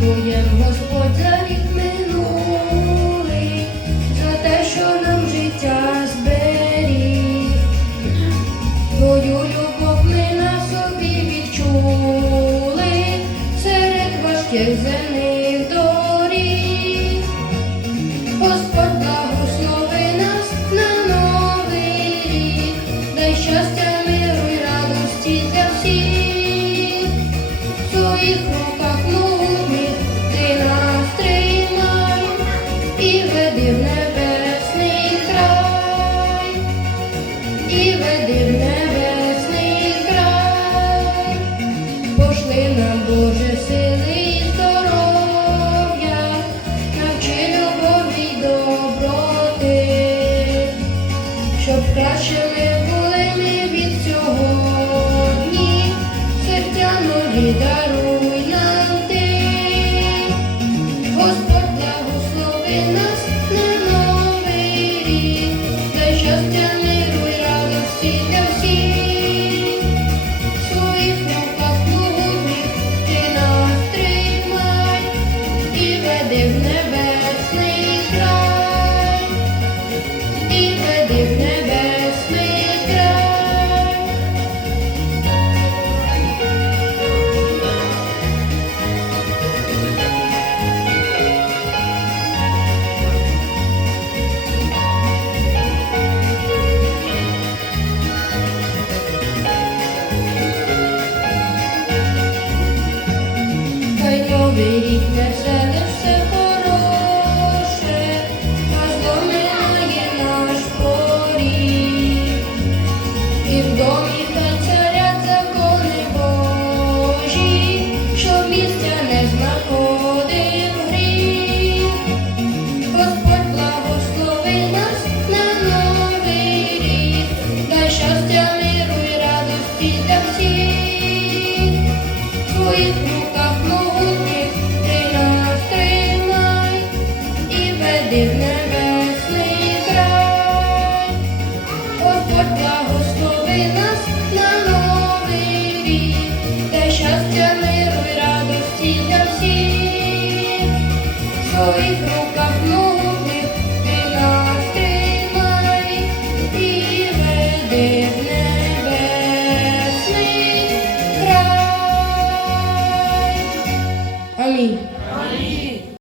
Дякуєм, Господь, за рік минулий, за те, що нам життя зберіг. Твою любов ми на собі відчули серед важких земних доріг. Господь благослови нас на новий рік, дай щастя, миру й радості для всіх. В своїх руках кращими були ми від сьогодні, серця нові Хай новий і веди в небесний край. Господь благослови нас на новий рік, дай щастя, миру й радості всіх. В своїх руках могутніх ти нас і веди небесний край. Амінь.